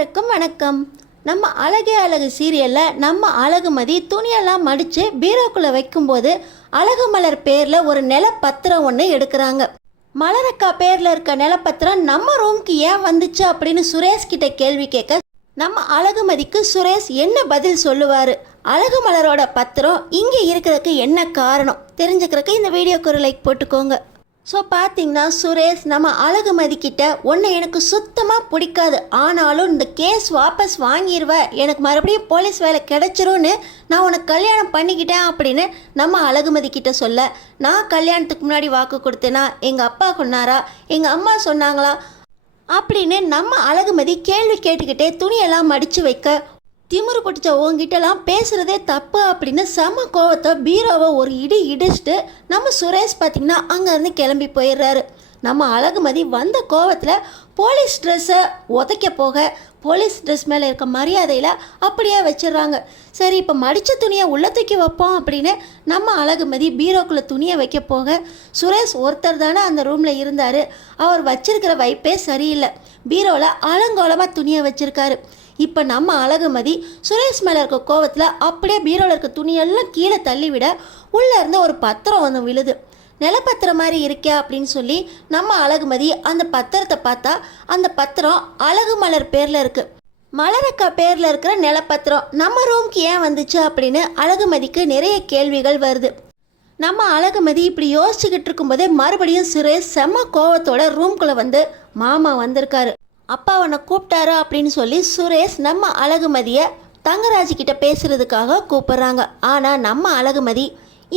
எல்லாருக்கும் வணக்கம். நம்ம அழகே அழகு சீரியலில் நம்ம அழகுமதி துணியெல்லாம் மடித்து பீரோக்குள்ளே வைக்கும்போது அழகு மலர் பேரில் ஒரு நிலப்பத்திரம் ஒன்று எடுக்கிறாங்க. மலரக்கா பேரில் இருக்க நிலப்பத்திரம் நம்ம ரூம்க்கு ஏன் வந்துச்சு அப்படின்னு சுரேஷ் கிட்ட கேள்வி கேட்க நம்ம அழகுமதிக்கு சுரேஷ் என்ன பதில் சொல்லுவார்? அழகு மலரோட பத்திரம் இங்கே இருக்கிறதுக்கு என்ன காரணம் தெரிஞ்சுக்கிறதுக்கு இந்த வீடியோக்கு ஒரு லைக் போட்டுக்கோங்க. ஸோ பார்த்தீங்கன்னா சுரேஷ் நம்ம அழகுமதிக்கிட்ட ஒன்று எனக்கு சுத்தமாக பிடிக்காது, ஆனாலும் இந்த கேஸ் வாபஸ் வாங்கிடுவ, எனக்கு மறுபடியும் போலீஸ் வேலை கிடைச்சிரும்னு நான் உனக்கு கல்யாணம் பண்ணிக்கிட்டேன் அப்படின்னு நம்ம அழகுமதிக்கிட்ட சொல்ல, நான் கல்யாணத்துக்கு முன்னாடி வாக்கு கொடுத்தேனா, எங்கள் அப்பா சொன்னாரா, எங்கள் அம்மா சொன்னாங்களா அப்படின்னு நம்ம அழகுமதி கேள்வி கேட்டுக்கிட்டே துணியெல்லாம் மடித்து வைக்க, திமிரு பிடிச்ச உங்ககிட்டலாம் பேசுகிறதே தப்பு அப்படின்னு செம கோவத்தை பீரோவை ஒரு இடிச்சுட்டு நம்ம சுரேஷ் பார்த்திங்கன்னா அங்கேருந்து கிளம்பி போயிடுறாரு. நம்ம அழகுமதி வந்த கோவத்தில் போலீஸ் ட்ரெஸ்ஸை உதைக்க போக போலீஸ் ட்ரெஸ் மேலே இருக்க மரியாதையில் அப்படியே வச்சிடுறாங்க. சரி, இப்போ மடித்த துணியை உள்ளே தூக்கி வைப்போம் அப்படின்னு நம்ம அழகுமதி பீரோக்குள்ளே துணியை வைக்க போக, சுரேஷ் ஒருத்தர் தானே அந்த ரூமில் இருந்தார், அவர் வச்சிருக்கிற வைப்பே சரியில்லை, பீரோவில் அலங்கோலமாக துணியை வச்சுருக்காரு. இப்போ நம்ம அழகுமதி சுரேஷ் மேலே இருக்க கோவத்தில் அப்படியே பீரோவில் இருக்க துணியெல்லாம் கீழே தள்ளிவிட உள்ளே இருந்து ஒரு பத்திரம் வந்து விழுது. நிலப்பத்திரம் மாதிரி இருக்கே அப்படின்னு சொல்லி நம்ம அழகுமதி அந்த பத்திரத்தை பார்த்தா அந்த பத்திரம் அழகு மலர் பேரில் இருக்குது. மலரக்கா பேரில் இருக்கிற நிலப்பத்திரம் நம்ம ரூம்க்கு ஏன் வந்துச்சு அப்படின்னு அழகுமதிக்கு நிறைய கேள்விகள் வருது. நம்ம அழகுமதி இப்படி யோசிச்சுக்கிட்டு இருக்கும்போதே மறுபடியும் சுரேஷ் செம்ம கோவத்தோட ரூம்குள்ளே வந்து, மாமா வந்திருக்காரு, அப்பா அவனை கூப்பிட்டாரு அப்படின்னு சொல்லி சுரேஷ் நம்ம அழகுமதியை தங்கராஜ்கிட்ட பேசுகிறதுக்காக கூப்பிட்றாங்க. ஆனால் நம்ம அழகுமதி,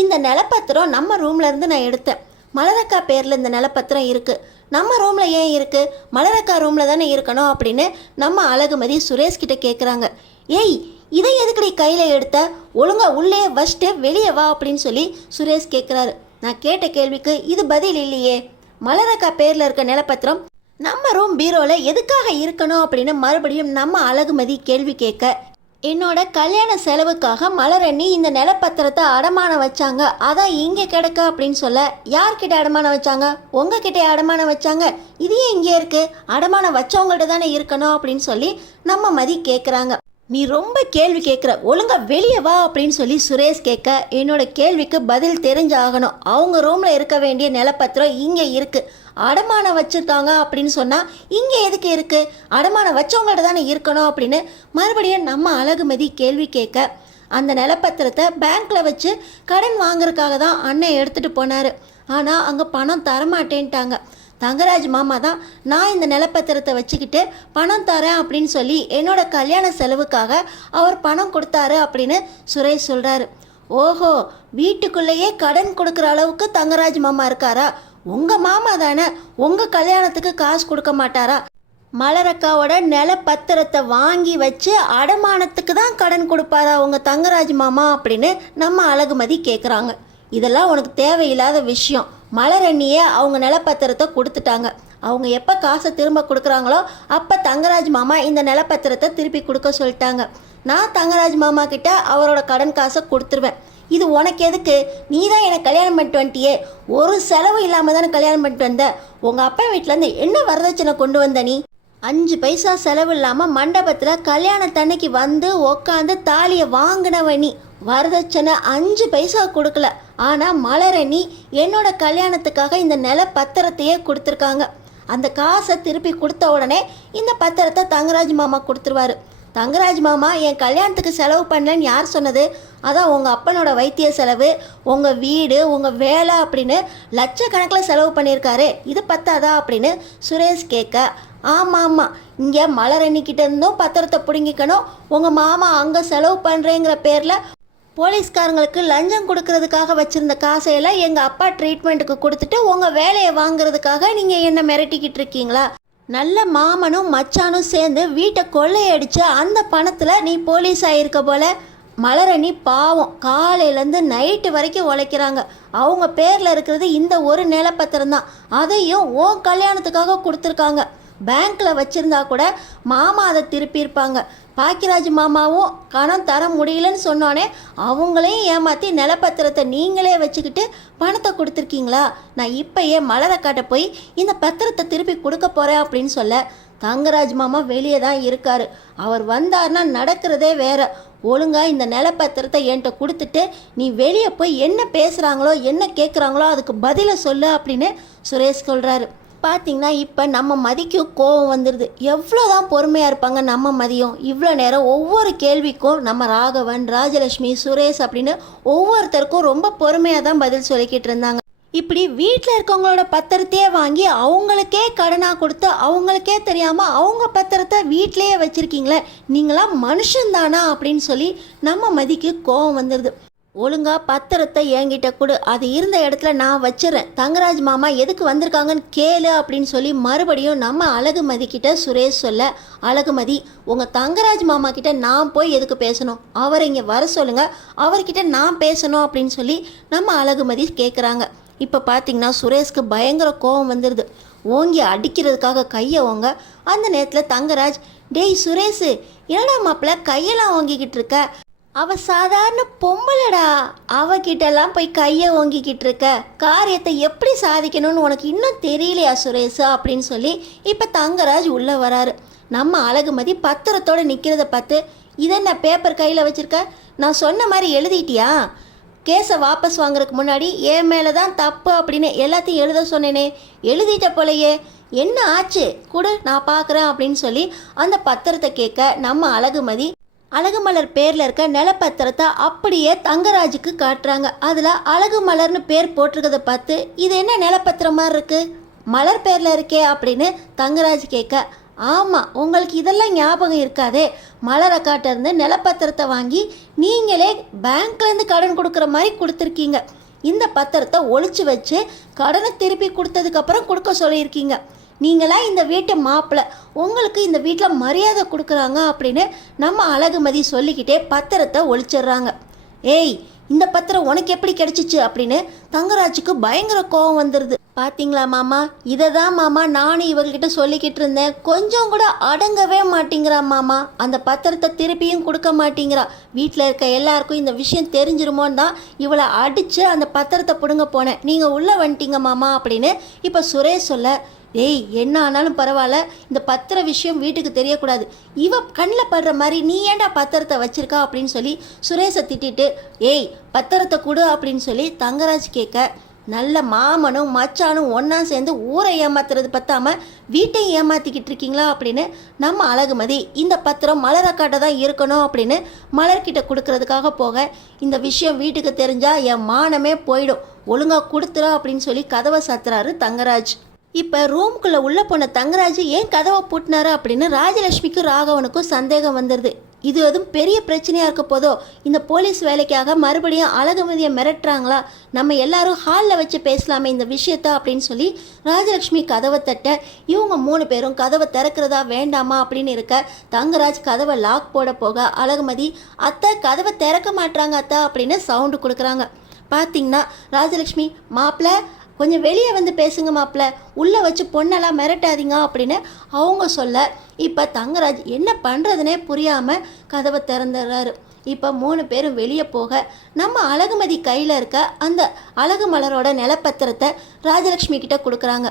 இந்த நிலப்பத்திரம் நம்ம ரூம்லேருந்து நான் எடுத்தேன், மலரக்கா பேரில் இந்த நிலப்பத்திரம் இருக்குது, நம்ம ரூமில் ஏன் இருக்குது, மலரக்கா ரூமில் தானே இருக்கணும் அப்படின்னு நம்ம அழகுமதி சுரேஷ் கிட்ட கேட்குறாங்க. ஏய், இதை எதுக்கடி கையில் எடுத்த, ஒழுங்கா உள்ளே வச்சுட்டு வெளியே வா அப்படின்னு சொல்லி சுரேஷ் கேட்குறாரு. நான் கேட்ட கேள்விக்கு இது பதில் இல்லையே, மலரக்கா பேரில் இருக்க நிலப்பத்திரம் நம்ம ரூம் பீரோவில் எதுக்காக இருக்கணும் அப்படின்னு மறுபடியும் நம்ம அழகுமதி கேள்வி கேட்க, என்னோட கல்யாண செலவுக்காக மலரணி இந்த நிலப்பத்திரத்தை அடமானம் வச்சாங்க, அதான் இங்கே கிடக்க அப்படின்னு சொல்ல, யார்கிட்ட அடமானம் வச்சாங்க, உங்ககிட்ட அடமானம் வச்சாங்க, இது ஏன் இங்கே இருக்குது, அடமானம் வச்சவங்கள்ட்ட தானே இருக்கணும் அப்படின்னு சொல்லி நம்ம மதி கேட்குறாங்க. நீ ரொம்ப கேள்வி கேட்குற, ஒழுங்கா வெளியே வா அப்படின்னு சொல்லி சுரேஷ் கேட்க, என்னோட கேள்விக்கு பதில் தெரிஞ்சாகணும், அவங்க ரூமில் இருக்க வேண்டிய நிலப்பத்திரம் இங்கே இருக்குது, அடமானம் வச்சுருக்காங்க அப்படின்னு சொன்னால் இங்கே எதுக்கு இருக்குது, அடமானம் வச்சவங்கள்ட்ட தானே இருக்கணும் அப்படின்னு மறுபடியும் நம்ம அழகுமதி கேள்வி கேட்க, அந்த நிலப்பத்திரத்தை பேங்க்கில் வச்சு கடன் வாங்குறதுக்காக தான் அண்ணன் எடுத்துகிட்டு போனார், ஆனால் அங்கே பணம் தரமாட்டேன்ட்டாங்க. தங்கராஜ் மாமா தான் நான் இந்த நிலப்பத்திரத்தை வச்சுக்கிட்டு பணம் தரேன் அப்படின்னு சொல்லி என்னோட கல்யாண செலவுக்காக அவர் பணம் கொடுத்தாரு அப்படின்னு சுரேஷ் சொல்கிறாரு. ஓஹோ, வீட்டுக்குள்ளேயே கடன் கொடுக்குற அளவுக்கு தங்கராஜ் மாமா இருக்காரா? உங்கள் மாமா தானே, உங்கள் கல்யாணத்துக்கு காசு கொடுக்க மாட்டாரா? மலரக்காவோட நிலப்பத்திரத்தை வாங்கி வச்சு அடமானத்துக்கு தான் கடன் கொடுப்பாரா உங்கள் தங்கராஜ் மாமா அப்படின்னு நம்ம அழகுமதி கேட்குறாங்க. இதெல்லாம் உனக்கு தேவையில்லாத விஷயம். மலரண்ணியே அவங்க நிலப்பத்திரத்தை கொடுத்துட்டாங்க, அவங்க எப்போ காசை திரும்ப கொடுக்குறாங்களோ அப்போ தங்கராஜ் மாமா இந்த நிலப்பத்திரத்தை திருப்பி கொடுக்க சொல்லிட்டாங்க. நான் தங்கராஜ் மாமா கிட்ட அவரோட கடன் காசை கொடுத்துருவேன். இது உனக்கு எதுக்கு? நீ தான் எனக்கு கல்யாணம் பண்ணிட்டு வந்துட்டியே, ஒரு செலவு இல்லாமல் தானே கல்யாணம் பண்ணிட்டு வந்த, உங்கள் அப்பா வீட்டிலேருந்து என்ன வரதட்சணை கொண்டு வந்த நீ? 5 பைசா செலவு இல்லாமல் மண்டபத்தில் கல்யாணத்தன்னைக்கு வந்து உக்காந்து தாலியை வாங்கினவ நீ, வரதட்சணை 5 பைசா கொடுக்கல. ஆனால் மலரணி என்னோட கல்யாணத்துக்காக இந்த நிலப்பத்திரத்தையே கொடுத்துருக்காங்க. அந்த காசை திருப்பி கொடுத்த உடனே இந்த பத்திரத்தை தங்கராஜ் மாமா கொடுத்துருவாரு. தங்கராஜ் மாமா என் கல்யாணத்துக்கு செலவு பண்ணலன்னு யார் சொன்னது? அதான் உங்கள் அப்பனோட வைத்திய செலவு, உங்கள் வீடு, உங்கள் வேலை அப்படின்னு லட்சக்கணக்கில் செலவு பண்ணியிருக்காரு, இது பத்தாதா அப்படின்னு சுரேஷ் கேட்க, ஆமாம், இங்கே மலரண்ணிக்கிட்ட இருந்தும் பத்திரத்தை பிடுங்கிக்கணும், உங்கள் மாமா அங்கே செலவு பண்ணுறேங்கிற பேரில் போலீஸ்காரங்களுக்கு லஞ்சம் கொடுக்கறதுக்காக வச்சுருந்த காசையெல்லாம் எங்கள் அப்பா ட்ரீட்மெண்ட்டுக்கு கொடுத்துட்டு உங்கள் வேலையை வாங்குறதுக்காக நீங்கள் என்ன மிரட்டிக்கிட்டு இருக்கீங்களா? நல்ல மாமனும் மச்சானும் சேர்ந்து வீட்டை கொள்ளையடிச்சு அந்த பணத்தில் நீ போலீஸ் ஆகிருக்க போல. மலரணி பாவம் காலையிலேருந்து நைட்டு வரைக்கும் உழைக்கிறாங்க, அவங்க பேரில் இருக்கிறது இந்த ஒரு நிலப்பத்திரம் தான், அதையும் உன் கல்யாணத்துக்காக கொடுத்துருக்காங்க. பேங்க்கில் வச்சுருந்தா கூட மாமா அதை திருப்பியிருப்பாங்க. பாக்கியராஜ் மாமாவும் பணம் தர முடியலன்னு சொன்னோன்னே அவங்களையும் ஏமாற்றி நிலப்பத்திரத்தை நீங்களே வச்சுக்கிட்டு பணத்தை கொடுத்துருக்கீங்களா? நான் இப்போயே மலரக்காட்ட போய் இந்த பத்திரத்தை திருப்பி கொடுக்க போகிறேன் அப்படின்னு சொல்ல, தங்கராஜ் மாமா வெளியே தான் இருக்காரு. அவர் வந்தார்னா நடக்கிறதே வேற. ஒழுங்கா இந்த நிலப்பத்திரத்தை என்கிட்ட கொடுத்துட்டு நீ வெளியே போய் என்ன பேசுகிறாங்களோ என்ன கேட்குறாங்களோ அதுக்கு பதிலை சொல்லு அப்படின்னு சுரேஷ் சொல்கிறாரு. பார்த்தீங்கன்னா இப்போ நம்ம மதிக்கும் கோவம் வந்துடுது. எவ்வளோ தான் பொறுமையாக இருப்பாங்க நம்ம மதியம். இவ்வளோ நேரம் ஒவ்வொரு கேள்விக்கும் நம்ம ராகவன், ராஜலட்சுமி, சுரேஷ் அப்படின்னு ஒவ்வொருத்தருக்கும் ரொம்ப பொறுமையாக தான் பதில் சொல்லிக்கிட்டு இருந்தாங்க. இப்படி வீட்டில் இருக்கவங்களோட பத்திரத்தையே வாங்கி அவங்களுக்கே கடனாக கொடுத்து அவங்களுக்கே தெரியாமல் அவங்க பத்திரத்தை வீட்டிலையே வச்சுருக்கீங்களே, நீங்களாம் மனுஷன்தானா அப்படின்னு சொல்லி நம்ம மதிக்கு கோவம் வந்துடுது. ஒழுங்கா பத்திரத்தை என்கிட்ட கொடு, அது இருந்த இடத்துல நான் வச்சிடறேன், தங்கராஜ் மாமா எதுக்கு வந்திருக்காங்கன்னு கேளு அப்படின்னு சொல்லி மறுபடியும் நம்ம அழகுமதி கிட்ட சுரேஷ் சொல்ல, அழகுமதி உங்கள் தங்கராஜ் மாமா கிட்ட நான் போய் எதுக்கு பேசணும், அவரை இங்கே வர சொல்லுங்கள், அவர்கிட்ட நான் பேசணும் அப்படின்னு சொல்லி நம்ம அழகுமதி கேட்குறாங்க. இப்போ பார்த்தீங்கன்னா சுரேஷ்க்கு பயங்கர கோபம் வந்துடுது. ஓங்கி அடிக்கிறதுக்காக கையை ஓங்க. அந்த நேரத்தில் தங்கராஜ், டேய் சுரேஷ் என்னடா மாப்பிள்ள கையெல்லாம் ஓங்கிக்கிட்டு இருக்க, அவ சாதாரண பொம்பளடா, அவகிட்டெல்லாம் போய் கையை ஓங்கிக்கிட்டு இருக்க, காரியத்தை எப்படி சாதிக்கணும்னு உனக்கு இன்னும் தெரியலையா சுரேஷ் அப்படின்னு சொல்லி இப்போ தங்கராஜ் உள்ளே வராரு. நம்ம அழகுமதி பத்திரத்தோடு நிற்கிறத பார்த்து, இதென்ன பேப்பர் கையில் வச்சுருக்க, நான் சொன்ன மாதிரி எழுதிட்டியா, கேஸை வாபஸ் வாங்குறதுக்கு முன்னாடி என் மேலே தான் தப்பு அப்படின்னு எல்லாத்தையும் எழுத சொன்னேனே, எழுதிட்ட போலையே, என்ன ஆச்சு கொடு நான் பார்க்குறேன் அப்படின்னு சொல்லி அந்த பத்திரத்தை கேட்க நம்ம அழகுமதி அழகுமலர் பேரில் இருக்க நிலப்பத்திரத்தை அப்படியே தங்கராஜுக்கு காட்டுறாங்க. அதில் அழகுமலர்னு பேர் போட்டிருக்கதை பார்த்து, இது என்ன நிலப்பத்திரம் மாதிரி இருக்குது, மலர் பேரில் இருக்கே அப்படின்னு தங்கராஜ் கேட்க, ஆமாம் உங்களுக்கு இதெல்லாம் ஞாபகம் இருக்காதே, மலர் அக்காட்ட இருந்து நிலப்பத்திரத்தை வாங்கி நீங்களே பேங்க்லேருந்து கடன் கொடுக்குற மாதிரி கொடுத்துருக்கீங்க, இந்த பத்திரத்தை ஒழிச்சு வச்சு கடனை திருப்பி கொடுத்ததுக்கப்புறம் கொடுக்க சொல்லியிருக்கீங்க, நீங்களாம் இந்த வீட்டு மாப்பிள்ளை, உங்களுக்கு இந்த வீட்டில் மரியாதை கொடுக்குறாங்க அப்படின்னு நம்ம அழகுமதி சொல்லிக்கிட்டே பத்திரத்தை ஒழிச்சிடுறாங்க. ஏய் இந்த பத்திரம் உனக்கு எப்படி கிடைச்சிச்சு அப்படின்னு தங்கராஜுக்கு பயங்கர கோபம் வந்துடுது. பார்த்தீங்களா மாமா, இதை தான் மாமா நானும் இவர்கிட்ட சொல்லிக்கிட்டு இருந்தேன், கொஞ்சம் கூட அடங்கவே மாட்டேங்கிறா மாமா, அந்த பத்திரத்தை திருப்பியும் கொடுக்க மாட்டேங்கிறா, வீட்டில் இருக்க எல்லாருக்கும் இந்த விஷயம் தெரிஞ்சிருமோன்னு தான் இவளை அடித்து அந்த பத்திரத்தை பிடுங்க போனேன், நீங்கள் உள்ளே வந்துட்டீங்க மாமா அப்படின்னு இப்போ சுரேஷ் சொல்ல, ஏய் என்ன ஆனாலும் பரவாயில்ல, இந்த பத்திர விஷயம் வீட்டுக்கு தெரியக்கூடாது, இவ கண்ணில் படுற மாதிரி நீ ஏன்டா பத்திரத்தை வச்சிருக்கா அப்படின்னு சொல்லி சுரேஷை திட்டிட்டு, ஏய் பத்திரத்தை கொடு அப்படின்னு சொல்லி தங்கராஜ் கேட்க, நல்ல மாமனும் மச்சானும் ஒன்றா சேர்ந்து ஊரை ஏமாத்துறது பத்தாமல் வீட்டையும் ஏமாற்றிக்கிட்டு இருக்கீங்களா அப்படின்னு நம்ம அழகுமதி, இந்த பத்திரம் மலரக்காட்ட தான் இருக்கணும் அப்படின்னு மலர்கிட்ட கொடுக்கறதுக்காக போக, இந்த விஷயம் வீட்டுக்கு தெரிஞ்சால் என் மானமே போயிடும், ஒழுங்காக கொடுத்துறா அப்படின்னு சொல்லி கதவை சாத்துறாரு தங்கராஜ். இப்போ ரூம்குள்ளே உள்ளே போன தங்கராஜ் ஏன் கதவை பூட்டினாரு அப்படின்னு ராஜலட்சுமிக்கும் ராகவனுக்கும் சந்தேகம் வந்துடுது. இது எதுவும் பெரிய பிரச்சனையாக இருக்க போதோ, இந்த போலீஸ் வேலைக்காக மறுபடியும் அழகுமதியை மிரட்டுறாங்களா, நம்ம எல்லாரும் ஹாலில் வச்சு பேசலாமே இந்த விஷயத்த அப்படின்னு சொல்லி ராஜலட்சுமி கதவை தட்ட, இவங்க 3 பேரும் கதவை திறக்கிறதா வேண்டாமா அப்படின்னு இருக்க, தங்கராஜ் கதவை லாக் போட போக அழகுமதி, அத்தை கதவை திறக்க மாட்டாங்க அத்தை அப்படின்னு சவுண்டு கொடுக்குறாங்க. பார்த்தீங்கன்னா ராஜலட்சுமி, மாப்பிள்ள கொஞ்சம் வெளியே வந்து பேசுங்க மாப்பிள்ள, உள்ளே வச்சு பொண்ணெல்லாம் மிரட்டாதீங்க அப்படின்னு அவங்க சொல்ல, இப்போ தங்கராஜ் என்ன பண்ணுறதுனே புரியாமல் கதவை திறந்துடுறாரு. இப்போ 3 பேரும் வெளியே போக நம்ம அழகுமதி கையில் இருக்க அந்த அழகு மலரோட நிலப்பத்திரத்தை ராஜலட்சுமி கிட்ட கொடுக்குறாங்க.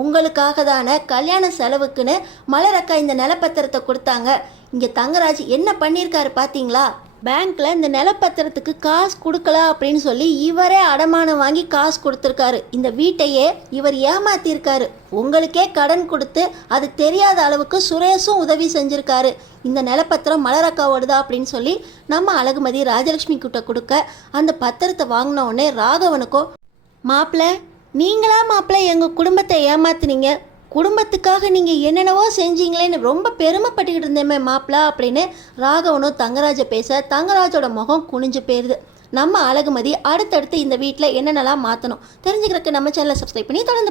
உங்களுக்காக தானே கல்யாண செலவுக்குன்னு மலரக்கா இந்த நிலப்பத்திரத்தை கொடுத்தாங்க, இங்கே தங்கராஜ் என்ன பண்ணியிருக்காரு பார்த்தீங்களா, பேங்க்கில் இந்த நிலப்பத்திரத்துக்கு காசு கொடுக்கல அப்படின்னு சொல்லி இவரே அடமானம் வாங்கி காசு கொடுத்துருக்காரு, இந்த வீட்டையே இவர் ஏமாத்திருக்காரு, உங்களுக்கே கடன் கொடுத்து அது தெரியாத அளவுக்கு சுரேஷும் உதவி செஞ்சுருக்காரு, இந்த நிலப்பத்திரம் மலரக்காவோடுதா அப்படின்னு சொல்லி நம்ம அழகுமதி ராஜலட்சுமி கிட்ட கொடுக்க, அந்த பத்திரத்தை வாங்கின உடனே ராகவனுக்கோ, மாப்பிள்ள நீங்களா மாப்பிள்ள எங்கள் குடும்பத்தை ஏமாத்துனீங்க, குடும்பத்துக்காக நீங்கள் என்னென்னவோ செஞ்சீங்களேன்னு ரொம்ப பெருமைப்பட்டுக்கிட்டு இருந்தேமே மாப்பிள்ள அப்படின்னு ராகவனும் தங்கராஜை பேச, தங்கராஜோட முகம் குனிஞ்சு போயிடுது. நம்ம அழகுமதி அடுத்தடுத்து இந்த வீட்டில் என்னென்னலாம் மாற்றணும் தெரிஞ்சுக்கிறதுக்கு நம்ம சேனலை சப்ஸ்கிரைப் பண்ணி தொடர்ந்து